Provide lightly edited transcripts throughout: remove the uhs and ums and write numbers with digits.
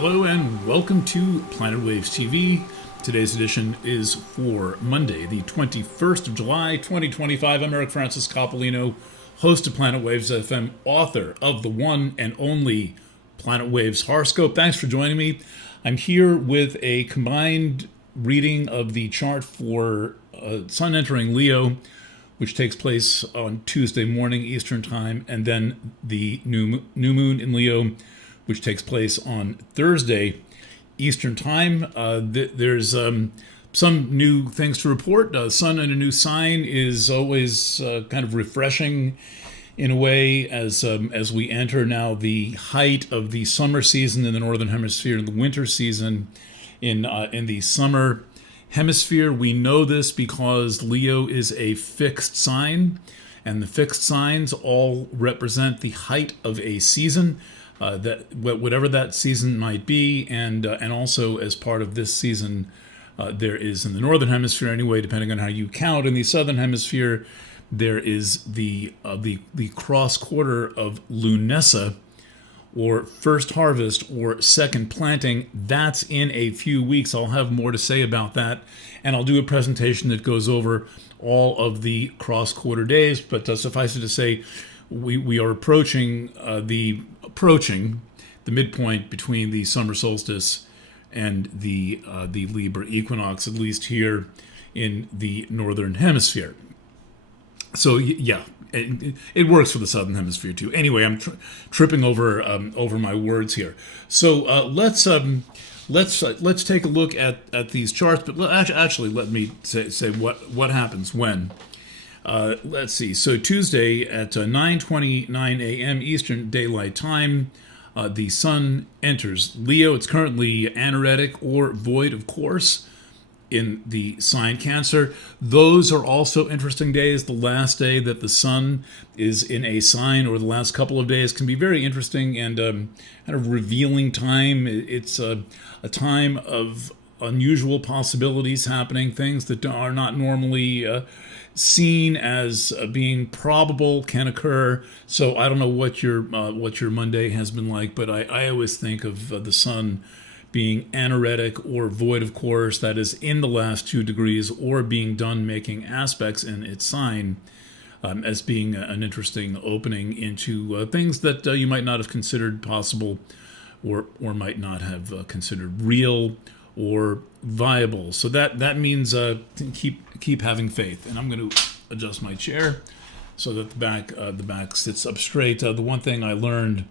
Hello and welcome to Planet Waves TV. Today's edition is for Monday, the 21st of July, 2025. I'm Eric Francis Coppolino, host of Planet Waves FM, author of the one and only Planet Waves horoscope. Thanks for joining me. I'm here with a combined reading of the chart for Sun entering Leo, which takes place on Tuesday morning Eastern Time, and then the new moon in Leo, which takes place on Thursday Eastern Time. There's some new things to report. Sun in a new sign is always kind of refreshing in a way as we enter now the height of the summer season in the Northern Hemisphere and the winter season in the summer hemisphere. We know this because Leo is a fixed sign, and the fixed signs all represent the height of a season. That whatever that season might be, and also as part of this season, there is in the northern hemisphere anyway, depending on how you count. In the southern hemisphere, there is the cross quarter of Lunessa, or first harvest, or second planting. That's in a few weeks. I'll have more to say about that, and I'll do a presentation that goes over all of the cross quarter days. But suffice it to say, we are approaching the midpoint between the summer solstice and the Libra equinox, at least here in the northern hemisphere. So yeah, it works for the southern hemisphere too. Anyway, I'm tripping over my words here. So let's take a look at these charts. But actually, let me say what happens when. Let's see. So Tuesday at 9:29 a.m. Eastern Daylight Time, the Sun enters Leo. It's currently anaretic or void, of course, in the sign Cancer. Those are also interesting days. The last day that the Sun is in a sign, or the last couple of days, can be very interesting and kind of revealing time. It's a time of unusual possibilities happening, things that are not normally seen as being probable can occur. So I don't know what your Monday has been like, but I always think of the Sun being anaretic or void, of course, that is in the last 2 degrees, or being done making aspects in its sign, as being an interesting opening into things that you might not have considered possible, or might not have considered real or viable. So that means keep having faith. And I'm going to adjust my chair so that the back sits up straight. The one thing I learned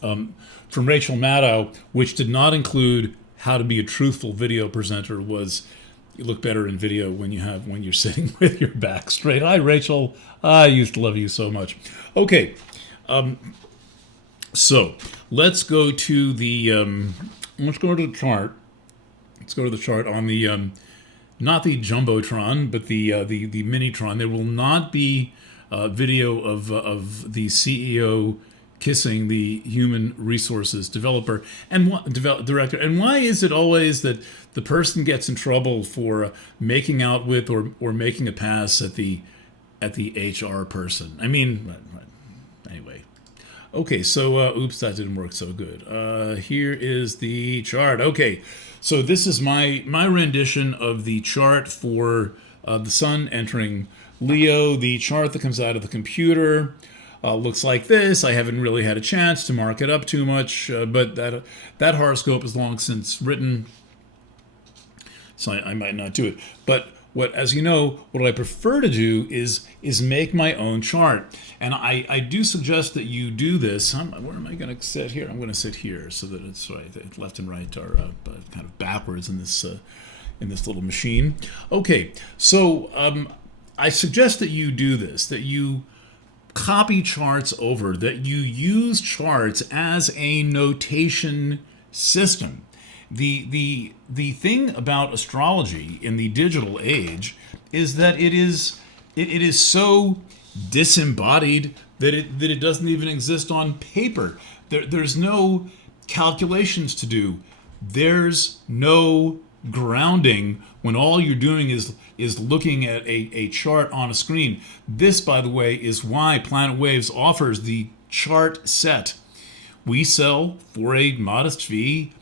from Rachel Maddow, which did not include how to be a truthful video presenter, was you look better in video when you're sitting with your back straight. Hi, Rachel. I used to love you so much. Okay, so let's go to the chart. Let's go to the chart on the not the Jumbotron, but the Minitron. There will not be video of the CEO kissing the human resources developer and director. And why is it always that the person gets in trouble for making out with or making a pass at the HR person? I mean, anyway. Okay, so oops, that didn't work so good. Here is the chart. Okay, so this is my rendition of the chart for the Sun entering Leo. The chart that comes out of the computer looks like this. I haven't really had a chance to mark it up too much, but that horoscope is long since written, so I might not do it. But as you know, what I prefer to do is make my own chart, and I do suggest that you do this. Where am I going to sit here? I'm going to sit here so that it's right. Left and right are kind of backwards in this little machine. Okay, so I suggest that you do this, that you copy charts over, that you use charts as a notation system. The thing about astrology in the digital age is that it is so disembodied that it doesn't even exist on paper. There's no calculations to do. There's no grounding when all you're doing is looking at a chart on a screen. This, by the way, is why Planet Waves offers the chart set. We sell for a modest fee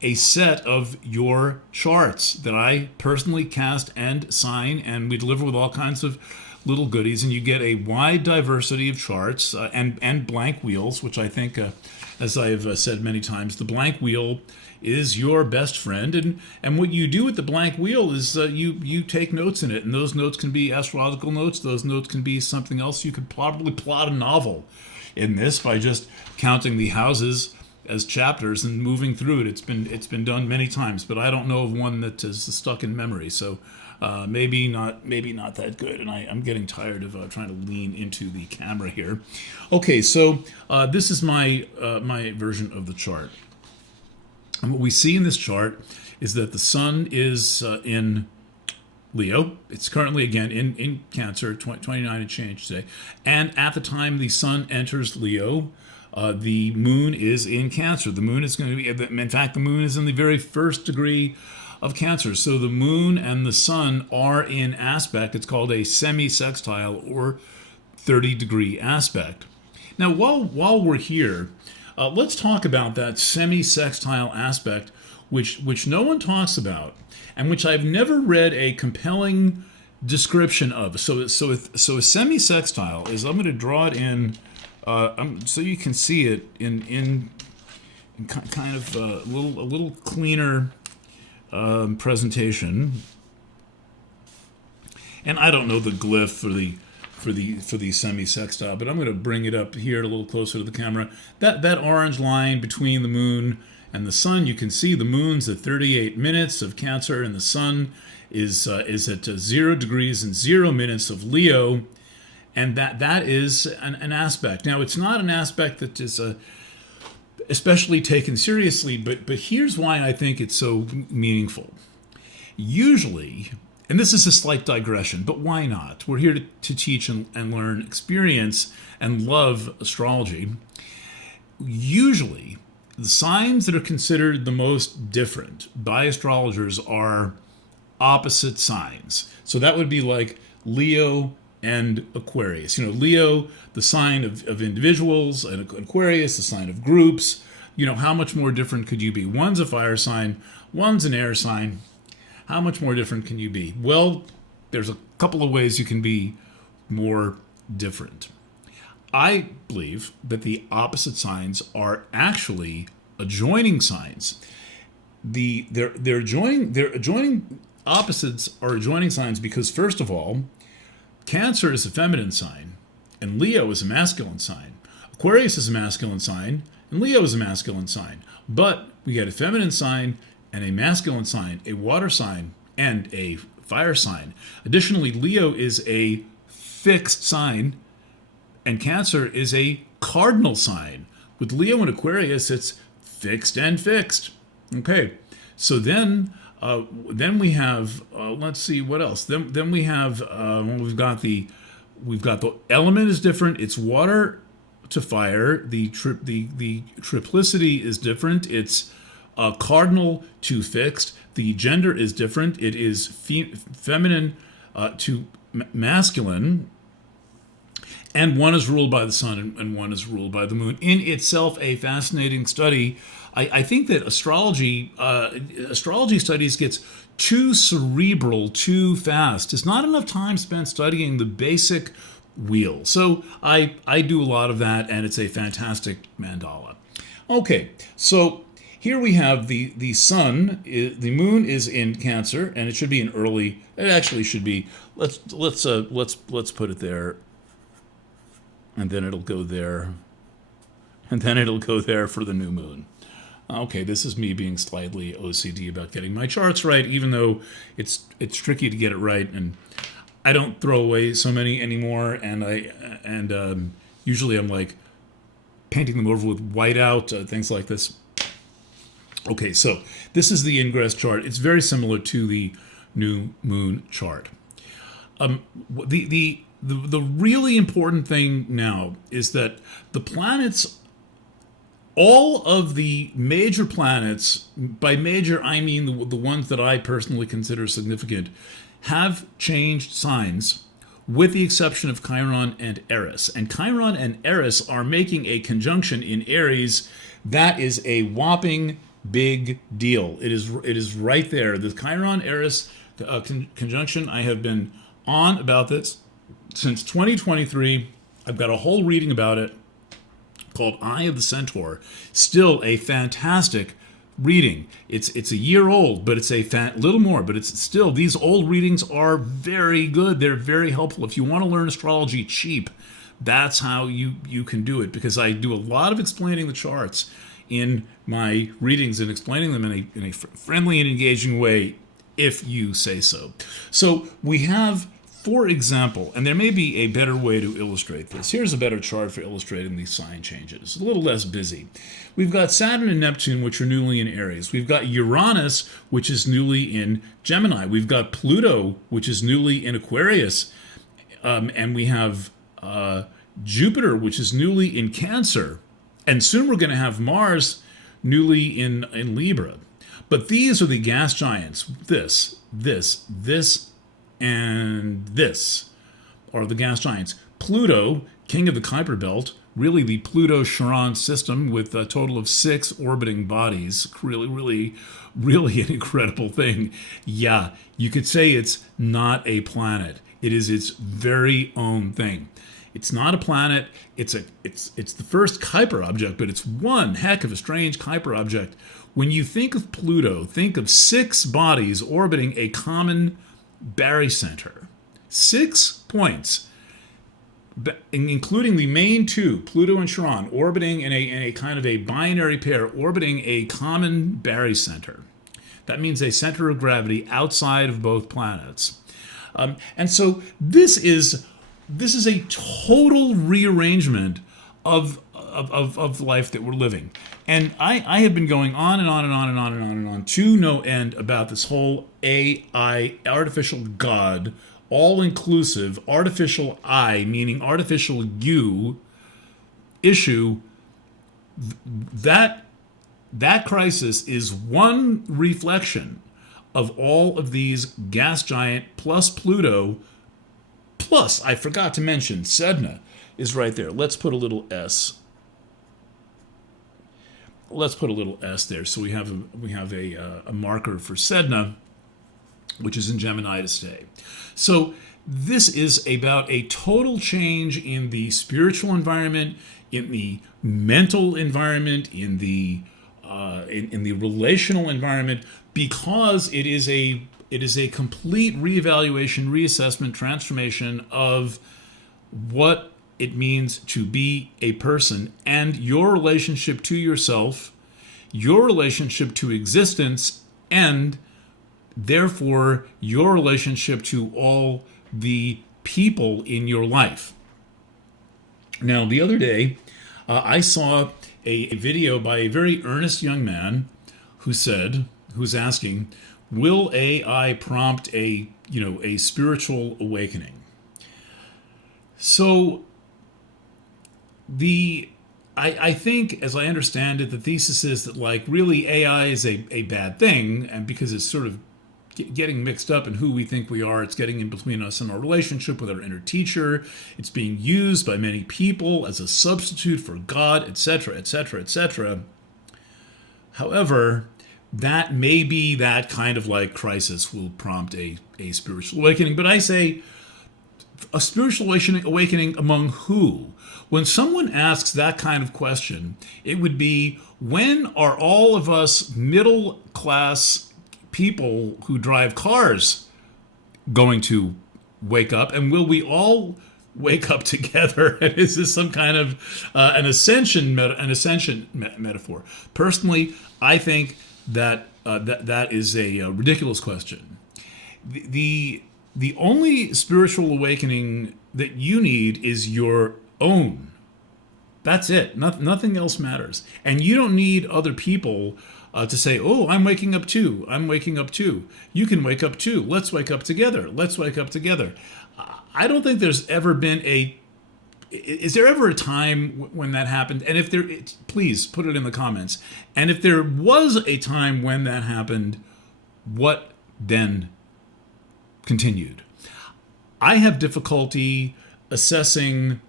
a set of your charts that I personally cast and sign, and we deliver with all kinds of little goodies, and you get a wide diversity of charts and blank wheels, which I think, as I've said many times, the blank wheel is your best friend, and what you do with the blank wheel is you take notes in it, and those notes can be astrological notes, those notes can be something else. You could probably plot a novel in this by just counting the houses as chapters and moving through it. It's been done many times, but I don't know of one that is stuck in memory. So maybe not that good. And I'm getting tired of trying to lean into the camera here. Okay, so this is my my version of the chart. And what we see in this chart is that the sun is in Leo. It's currently, again, in Cancer, 29 and change today. And at the time the sun enters Leo, the moon is in Cancer. The moon is going to be, in fact, the moon is in the very first degree of Cancer. So the moon and the sun are in aspect. It's called a semi-sextile or 30-degree aspect. Now, while we're here, let's talk about that semi-sextile aspect, which no one talks about, and which I've never read a compelling description of. So a semi-sextile is, I'm going to draw it in, so you can see it in kind of a little cleaner presentation. And I don't know the glyph for the semi-sextile, but I'm going to bring it up here a little closer to the camera. That orange line between the moon and the sun, you can see the moon's at 38 minutes of Cancer, and the sun is at 0 degrees and 0 minutes of Leo, and that is an aspect. Now, it's not an aspect that is especially taken seriously, but here's why I think it's so meaningful. Usually, and this is a slight digression, but why not? We're here to teach and learn, experience, and love astrology. Usually, the signs that are considered the most different by astrologers are opposite signs. So that would be like Leo and Aquarius. You know, Leo, the sign of individuals, and Aquarius, the sign of groups. You know, how much more different could you be? One's a fire sign, one's an air sign. How much more different can you be? Well, there's a couple of ways you can be more different. I believe that the opposite signs are actually adjoining signs. They're adjoining opposites are adjoining signs because, first of all, Cancer is a feminine sign and Leo is a masculine sign. Aquarius is a masculine sign and Leo is a masculine sign. But we get a feminine sign and a masculine sign, a water sign, and a fire sign. Additionally, Leo is a fixed sign and Cancer is a cardinal sign. With Leo and Aquarius, it's fixed and fixed. Okay, so then we have let's see what else. Then we have we've got the element is different. It's water to fire. The triplicity is different. It's cardinal to fixed. The gender is different. It is feminine to masculine. And one is ruled by the sun and one is ruled by the moon. In itself, a fascinating study. I think that astrology studies gets too cerebral too fast. It's not enough time spent studying the basic wheel. So I do a lot of that, and it's a fantastic mandala. Okay, so here we have the sun. The moon is in Cancer, and it should be an early. It actually should be. Let's put it there. And then it'll go there. And then it'll go there for the new moon. Okay, this is me being slightly OCD about getting my charts right, even though it's tricky to get it right, and I don't throw away so many anymore. And usually I'm like painting them over with whiteout, things like this. Okay, so this is the ingress chart. It's very similar to the new moon chart. The really important thing now is that the planets, all of the major planets, by major I mean the ones that I personally consider significant, have changed signs with the exception of Chiron and Eris. And Chiron and Eris are making a conjunction in Aries that is a whopping big deal. It is right there. The Chiron Eris conjunction, I have been on about this since 2023. I've got a whole reading about it called Eye of the Centaur. Still a fantastic reading. It's a year old, but it's a little more, but it's still, these old readings are very good. They're very helpful. If you want to learn astrology cheap, that's how you can do it, because I do a lot of explaining the charts in my readings and explaining them in a friendly and engaging way, if you say so. So we have, for example, and there may be a better way to illustrate this. Here's a better chart for illustrating these sign changes. It's a little less busy. We've got Saturn and Neptune, which are newly in Aries. We've got Uranus, which is newly in Gemini. We've got Pluto, which is newly in Aquarius. And we have Jupiter, which is newly in Cancer. And soon we're going to have Mars newly in Libra. But these are the gas giants. This, and this are the gas giants. Pluto, king of the Kuiper Belt, really the Pluto-Chiron system with a total of 6 orbiting bodies. Really an incredible thing. Yeah, you could say it's not a planet. It is its very own thing. It's not a planet. It's the first Kuiper object, but it's one heck of a strange Kuiper object. When you think of Pluto, think of 6 bodies orbiting a common barycenter. 6 points, including the main 2, Pluto and Chiron, orbiting in a kind of a binary pair, orbiting a common barycenter. That means a center of gravity outside of both planets. And so this is a total rearrangement of the life that we're living. And I have been going on and on and on and on and on and on to no end about this whole AI, artificial God, all-inclusive, artificial I, meaning artificial you, issue. That crisis is one reflection of all of these gas giant plus Pluto, plus, I forgot to mention, Sedna is right there. Let's put a little S. Let's put a little S there, so we have a marker for Sedna, which is in Gemini to stay. So this is about a total change in the spiritual environment, in the mental environment, in the relational environment, because it is a complete reevaluation, reassessment, transformation of what it means to be a person and your relationship to yourself, your relationship to existence, and therefore your relationship to all the people in your life. Now, the other day, I saw a video by a very earnest young man who's asking, will AI prompt a spiritual awakening? So I think, as I understand it, the thesis is that, like, really AI is a bad thing, and because it's sort of getting mixed up in who we think we are, it's getting in between us and our relationship with our inner teacher, it's being used by many people as a substitute for God, etc., etc., etc. However, that may be that kind of like crisis will prompt a spiritual awakening. But I say, a spiritual awakening among who? When someone asks that kind of question, it would be, when are all of us middle class people who drive cars going to wake up? And will we all wake up together? And is this some kind of an ascension metaphor? Personally, I think that that is a ridiculous question. The only spiritual awakening that you need is your own. That's it. Nothing else matters. And you don't need other people to say, oh, I'm waking up too. I'm waking up too. You can wake up too. Let's wake up together. Let's wake up together. I don't think there's ever been is there ever a time when that happened? And if there, please put it in the comments. And if there was a time when that happened, what then continued? I have difficulty assessing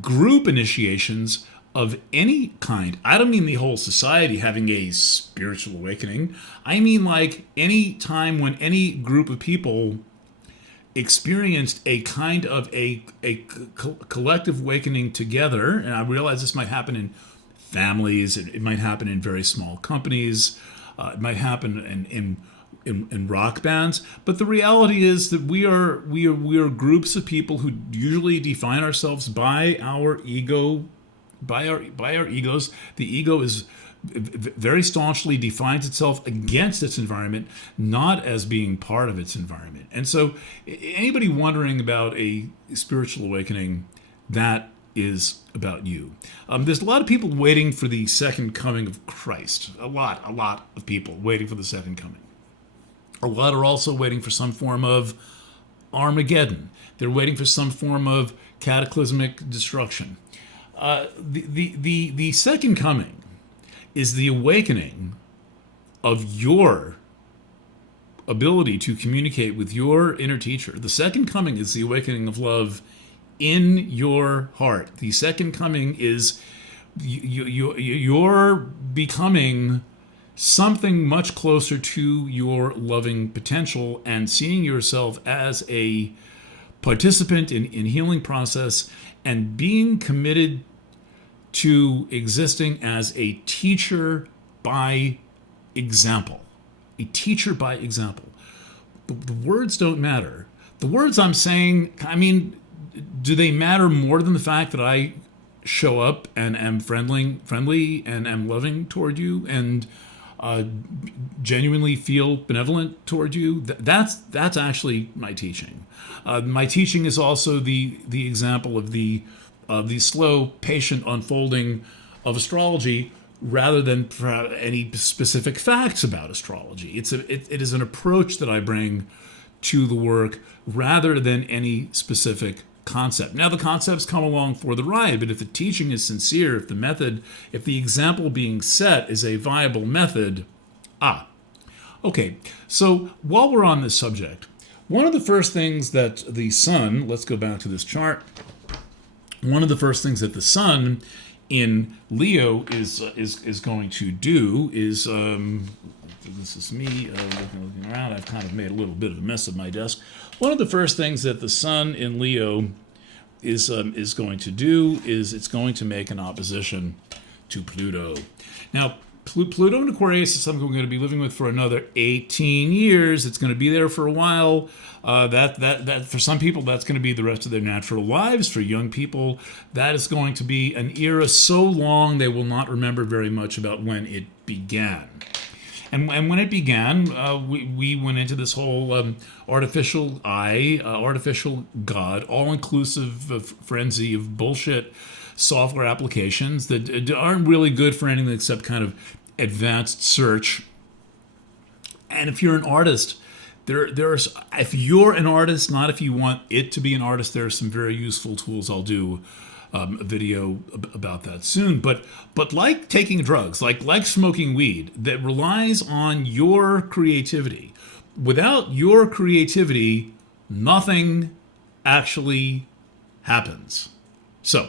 group initiations of any kind. I don't mean the whole society having a spiritual awakening. I mean like any time when any group of people experienced a kind of a collective awakening together. And I realize this might happen in families. It might happen in very small companies. It might happen in rock bands. But the reality is that we are groups of people who usually define ourselves by our ego, by our egos. The ego is very staunchly defines itself against its environment, not as being part of its environment. And so anybody wondering about a spiritual awakening, that is about you. There's a lot of people waiting for the second coming of Christ. A lot of people waiting for the second coming. A lot are also waiting for some form of Armageddon. They're waiting for some form of cataclysmic destruction. The second coming is the awakening of your ability to communicate with your inner teacher. The second coming is the awakening of love in your heart. The second coming is you're becoming something much closer to your loving potential and seeing yourself as a participant in healing process and being committed to existing as a teacher by example. A teacher by example. The words don't matter. The words I'm saying, I mean, do they matter more than the fact that I show up and am friendly and am loving toward you and genuinely feel benevolent toward you? That's actually my teaching. My teaching is also the example of the slow, patient unfolding of astrology, rather than any specific facts about astrology. It is an approach that I bring to the work rather than any specific concept. Now, the concepts come along for the ride, but if the teaching is sincere, if the example being set is a viable method, okay. So while we're on this subject, one of the first things that the sun, let's go back to this chart. One of the first things that the sun in Leo is going to do is, this is me looking around. I've kind of made a little bit of a mess of my desk. One of the first things that the sun in Leo is going to do is it's going to make an opposition to Pluto. Now, Pluto in Aquarius is something we're going to be living with for another 18 years. It's going to be there for a while. That for some people, that's going to be the rest of their natural lives. For young people, that is going to be an era so long they will not remember very much about when it began. And when it began, we went into this whole artificial artificial God, all-inclusive frenzy of bullshit software applications that aren't really good for anything except kind of advanced search. And if you're an artist, if you're an artist, not if you want it to be an artist, there are some very useful tools. I'll do a video about that soon. But like taking drugs, like smoking weed, that relies on your creativity. Without your creativity, nothing actually happens. So,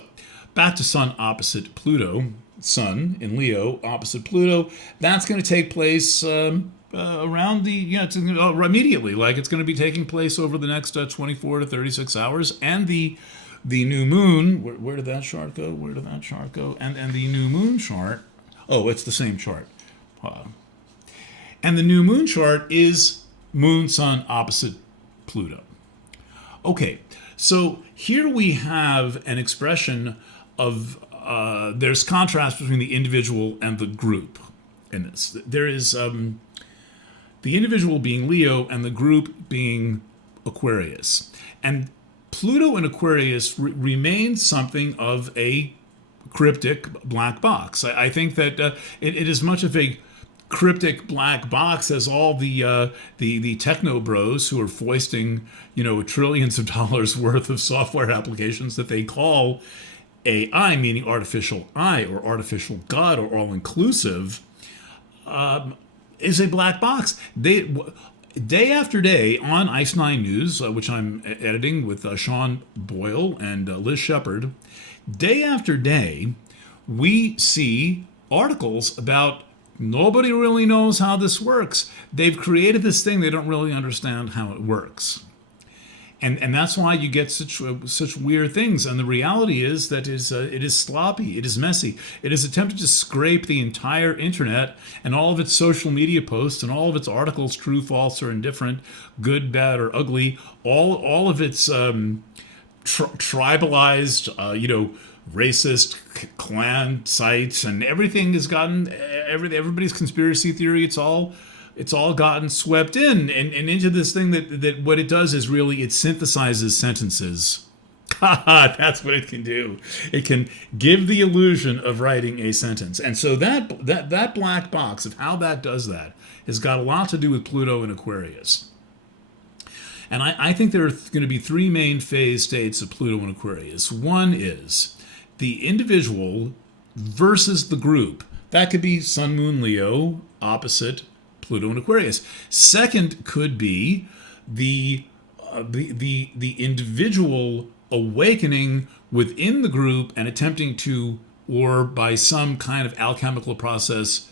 back to Sun opposite Pluto. Sun in Leo opposite Pluto. That's going to take place around immediately. Like it's going to be taking place over the next 24 to 36 hours. And the new moon, where did that chart go? And the new moon chart, it's the same chart. And the new moon chart is Moon, Sun opposite Pluto. Okay, so here we have an expression of, there's contrast between the individual and the group in this. There is the individual being Leo and the group being Aquarius. And Pluto in Aquarius remains something of a cryptic black box. I think that it is much of a cryptic black box as all the techno bros who are foisting trillions of dollars worth of software applications that they call AI, meaning artificial I or artificial God or all-inclusive, is a black box. Day after day on Ice 9 News, which I'm editing with Sean Boyle and Liz Shepard, day after day, we see articles about nobody really knows how this works. They've created this thing, they don't really understand how it works. And that's why you get such weird things. And the reality is that it is sloppy, it is messy. It has attempted to scrape the entire internet and all of its social media posts and all of its articles, true, false, or indifferent, good, bad, or ugly, all of its tribalized, racist clan sites, and everything has gotten everybody's conspiracy theory. It's all gotten swept in and into this thing that what it does is really it synthesizes sentences. That's what it can do. It can give the illusion of writing a sentence. And so that black box of how that does that has got a lot to do with Pluto and Aquarius. And I think there are going to be three main phase states of Pluto and Aquarius. One is the individual versus the group. That could be Sun, Moon, Leo, opposite Pluto and Aquarius. Second could be the individual awakening within the group and attempting to, or by some kind of alchemical process,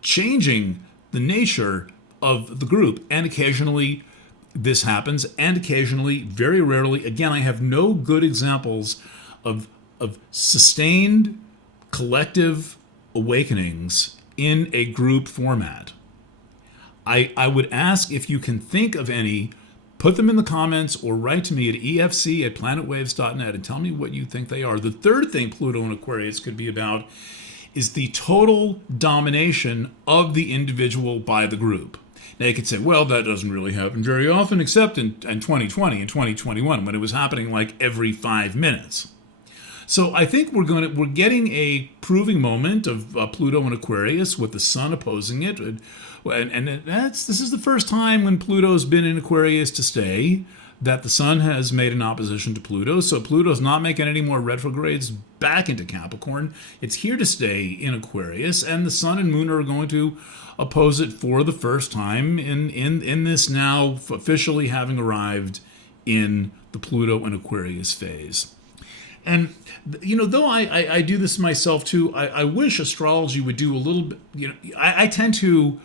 changing the nature of the group. And occasionally this happens, and occasionally, very rarely, again, I have no good examples of sustained collective awakenings in a group format. I would ask if you can think of any, put them in the comments or write to me at efc@planetwaves.net and tell me what you think they are. The third thing Pluto and Aquarius could be about is the total domination of the individual by the group. Now you could say, well, that doesn't really happen very often, except in 2020 and 2021, when it was happening like every 5 minutes. So I think we're getting a proving moment of Pluto and Aquarius with the Sun opposing it, and this is the first time when Pluto's been in Aquarius to stay that the Sun has made an opposition to Pluto. So Pluto's not making any more retrogrades back into Capricorn. It's here to stay in Aquarius, and the Sun and Moon are going to oppose it for the first time in this now officially having arrived in the Pluto and Aquarius phase. And, though I do this myself too, I wish astrology would do a little bit, I tend to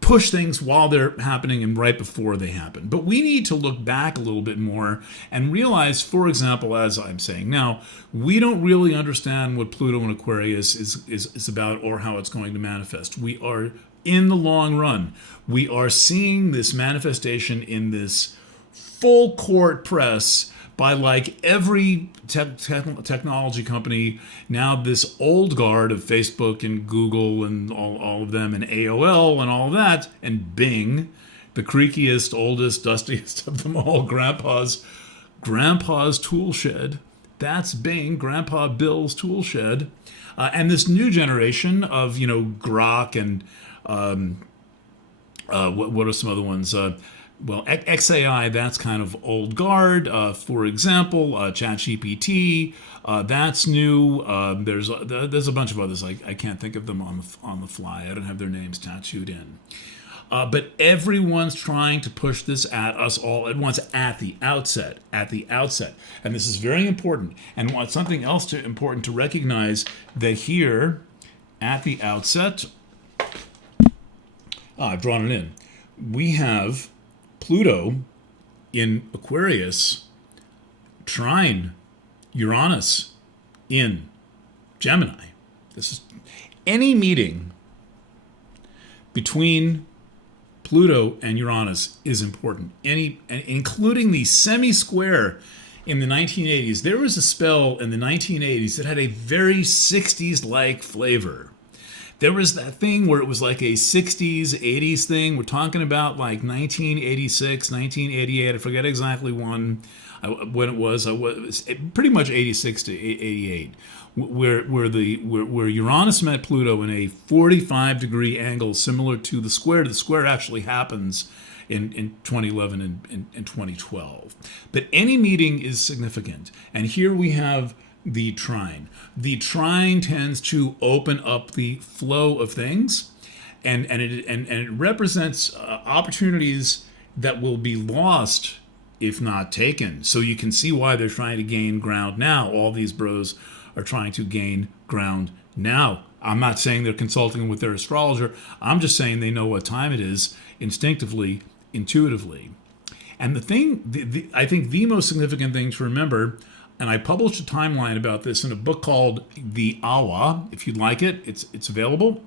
push things while they're happening and right before they happen. But we need to look back a little bit more and realize, for example, as I'm saying now, we don't really understand what Pluto and Aquarius is about or how it's going to manifest. We are, in the long run, we are seeing this manifestation in this full court press by like every technology company, now this old guard of Facebook and Google and all of them, and AOL and all of that, and Bing, the creakiest, oldest, dustiest of them all, Grandpa's tool shed. That's Bing, Grandpa Bill's tool shed. And this new generation of, Grok and what are some other ones? XAI, that's kind of old guard. For example, ChatGPT, that's new. There's a bunch of others. I can't think of them on the fly. I don't have their names tattooed in. But everyone's trying to push this at us all at once at the outset. And this is very important. And something else important to recognize that here at the outset, I've drawn it in. We have Pluto in Aquarius trine Uranus in Gemini. This is any meeting between Pluto and Uranus is important. Including the semi-square in the 1980s. There was a spell in the 1980s that had a very 60s-like flavor. There was that thing where it was like a 60s, 80s thing. We're talking about like 1986, 1988. I forget exactly when it was. I was pretty much 86 to 88, where Uranus met Pluto in a 45-degree angle, similar to the square. The square actually happens in 2011 and 2012. But any meeting is significant, and here we have the trine. The trine tends to open up the flow of things, and it represents opportunities that will be lost if not taken. So you can see why they're trying to gain ground now. All these bros are trying to gain ground now. I'm not saying they're consulting with their astrologer. I'm just saying they know what time it is instinctively, intuitively. And the thing, I think the most significant thing to remember, and I published a timeline about this in a book called The Awa. If you'd like it, it's available.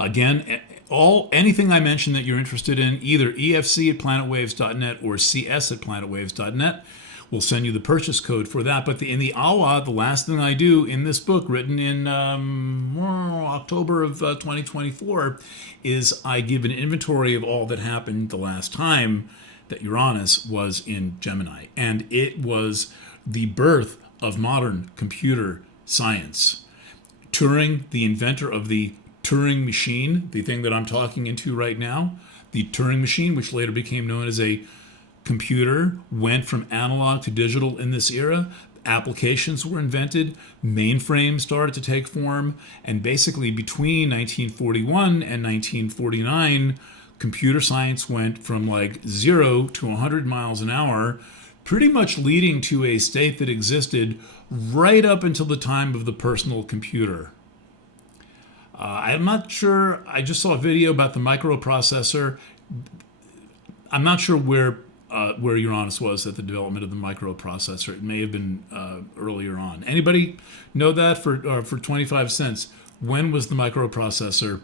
Again, anything I mentioned that you're interested in, either efc@planetwaves.net or cs@planetwaves.net, we'll send you the purchase code for that. But in the Awa, the last thing I do in this book, written in October of 2024, is I give an inventory of all that happened the last time that Uranus was in Gemini. And it was the birth of modern computer science. Turing, the inventor of the Turing machine, the thing that I'm talking into right now, the Turing machine, which later became known as a computer, went from analog to digital in this era. Applications were invented, mainframes started to take form, and basically between 1941 and 1949, computer science went from like 0 to 100 miles an hour, pretty much leading to a state that existed right up until the time of the personal computer. I'm not sure, I just saw a video about the microprocessor. I'm not sure where Uranus was at the development of the microprocessor. It may have been earlier on. Anybody know that for 25 cents? When was the microprocessor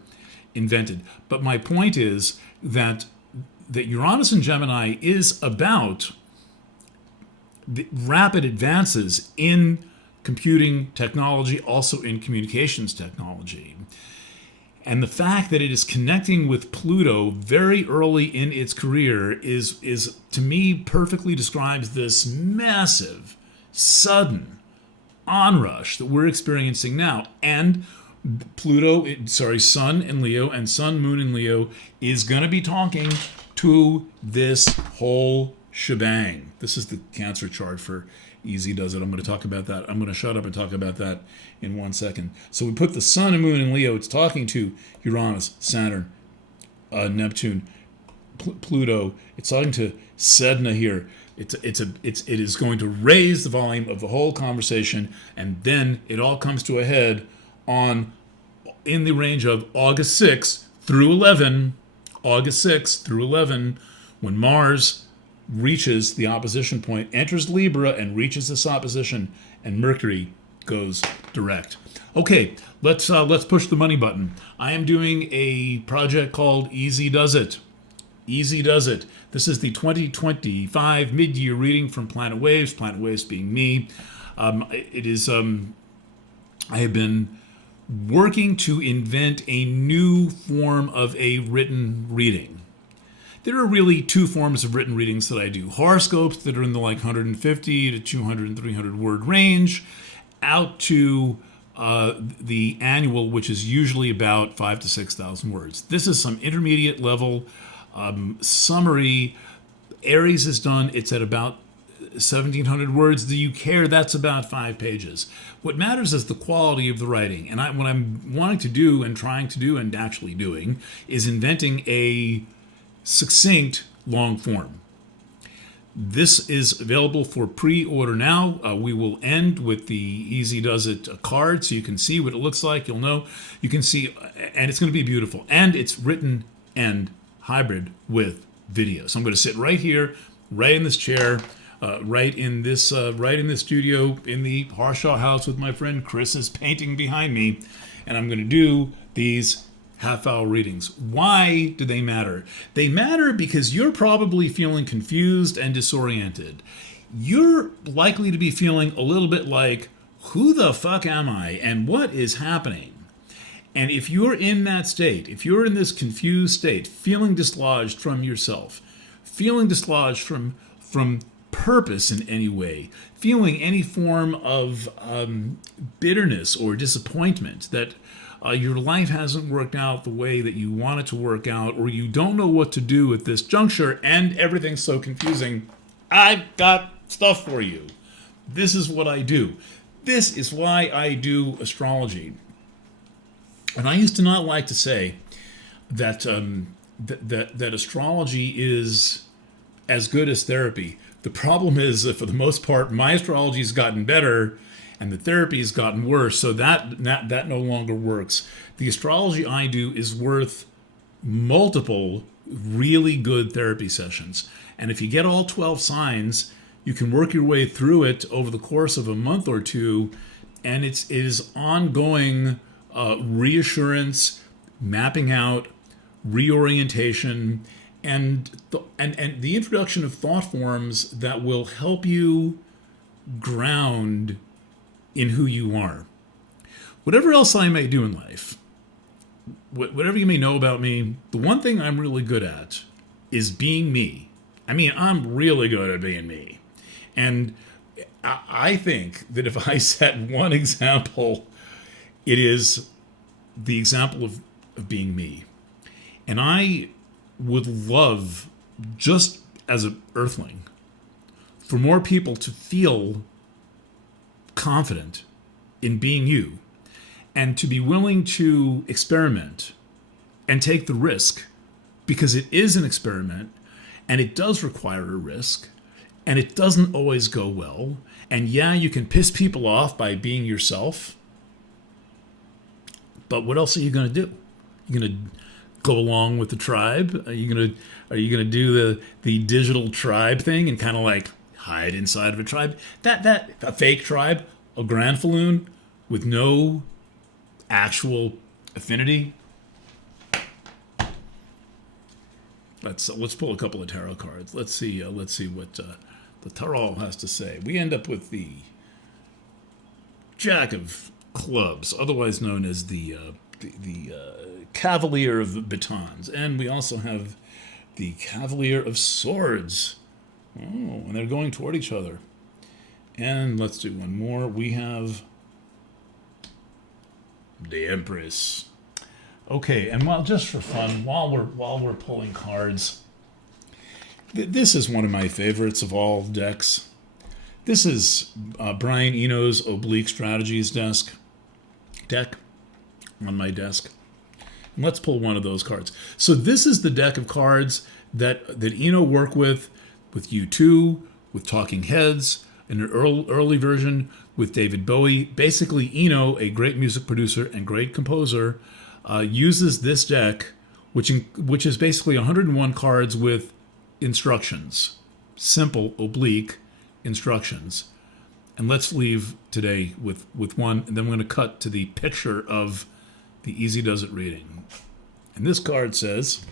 invented? But my point is that Uranus in Gemini is about the rapid advances in computing technology, also in communications technology. And the fact that it is connecting with Pluto very early in its career is to me perfectly describes this massive, sudden onrush that we're experiencing now. And Sun in Leo and Sun, Moon in Leo is going to be talking to this whole shebang. This is the Cancer chart for Easy Does It. I'm going to talk about that. I'm going to shut up and talk about that in 1 second. So we put the Sun and Moon in Leo. It's talking to Uranus, Saturn, Neptune, Pluto. It's talking to Sedna here. It is going to raise the volume of the whole conversation, and then it all comes to a head in the range of August 6th through 11, when Mars reaches the opposition point, enters Libra and reaches this opposition, and Mercury goes direct. Okay, let's push the money button. I am doing a project called Easy Does It. Easy Does It. This is the 2025 mid-year reading from Planet Waves. Planet Waves being me. It is. I have been working to invent a new form of a written reading. There are really two forms of written readings that I do. Horoscopes that are in the 150 to 200 and 300 word range, out to the annual, which is usually about 5,000 to 6,000 words. This is some intermediate level summary. Eris is done. It's at about 1,700 words. Do you care? That's about 5 pages. What matters is the quality of the writing. And what I'm wanting to do and trying to do and actually doing is inventing a succinct long form. This is available for pre-order now. We will end with the Easy Does It card so you can see what it looks like. You'll know. You can see, and it's going to be beautiful. And it's written and hybrid with video. So I'm going to sit right here, right in this chair, right in this studio in the Harshaw house with my friend Chris is painting behind me, and I'm going to do these half-hour readings. Why do they matter? They matter because you're probably feeling confused and disoriented. You're likely to be feeling a little bit like, who the fuck am I and what is happening? And if you're in that state, if you're in this confused state, feeling dislodged from yourself, feeling dislodged from purpose in any way, feeling any form of bitterness or disappointment that your life hasn't worked out the way that you want it to work out, or you don't know what to do at this juncture and everything's so confusing, I've got stuff for you. This is what I do. This is why I do astrology. And I used to not like to say that that astrology is as good as therapy. The problem is that for the most part, my astrology has gotten better, and the therapy has gotten worse, so that no longer works. The astrology I do is worth multiple really good therapy sessions. And if you get all 12 signs, you can work your way through it over the course of a month or two, and it is ongoing reassurance, mapping out, reorientation, and the introduction of thought forms that will help you ground in who you are. Whatever else I may do in life, whatever you may know about me, the one thing I'm really good at is being me. I mean, I'm really good at being me. And I think that if I set one example, it is the example of being me. And I would love, just as an earthling, for more people to feel confident in being you and to be willing to experiment and take the risk, because it is an experiment and it does require a risk and it doesn't always go well. And yeah, you can piss people off by being yourself, but what else are you going to do? You're going to go along with the tribe? Are you going to do the digital tribe thing and kind of like hide inside of a tribe? That a fake tribe, a granfalloon with no actual affinity. Let's pull a couple of tarot cards. Let's see what the tarot has to say. We end up with the Jack of Clubs, otherwise known as the Cavalier of Batons, and we also have the Cavalier of Swords. Oh, and they're going toward each other. And let's do one more. We have the Empress. Okay, and just for fun, while we're pulling cards, this is one of my favorites of all decks. This is Brian Eno's Oblique Strategies deck on my desk. And let's pull one of those cards. So this is the deck of cards that Eno worked with U2, with Talking Heads, in an early version with David Bowie. Basically, Eno, a great music producer and great composer, uses this deck, which is basically 101 cards with instructions, simple oblique instructions. And let's leave today with one, and then we're going to cut to the picture of the Easy Does It reading. And this card says,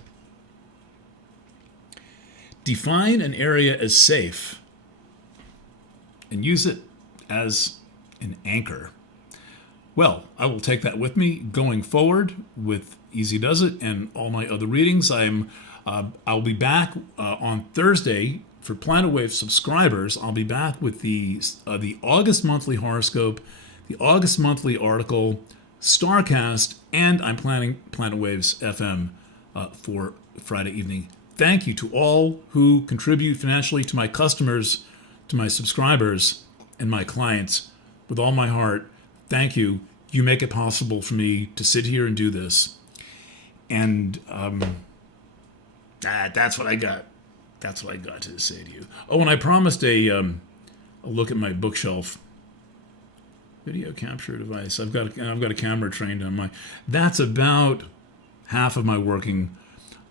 define an area as safe and use it as an anchor. Well, I will take that with me going forward with Easy Does It and all my other readings. I'll be back on Thursday for Planet Wave subscribers. I'll be back with the August monthly horoscope, the August monthly article, Starcast, and I'm planning Planet Waves FM for Friday evening. Thank you to all who contribute financially, to my customers, to my subscribers, and my clients. With all my heart, thank you. You make it possible for me to sit here and do this. And that's what I got. That's what I got to say to you. Oh, and I promised a look at my bookshelf. Video capture device. I've got a camera trained on my. That's about half of my working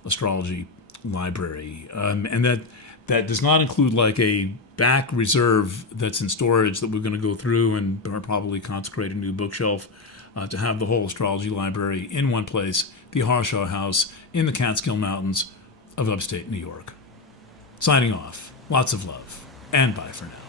astrology library, and that does not include like a back reserve that's in storage that we're going to go through and probably consecrate a new bookshelf to have the whole astrology library in one place, the Harshaw House in the Catskill Mountains of upstate New York. Signing off. Lots of love, and bye for now.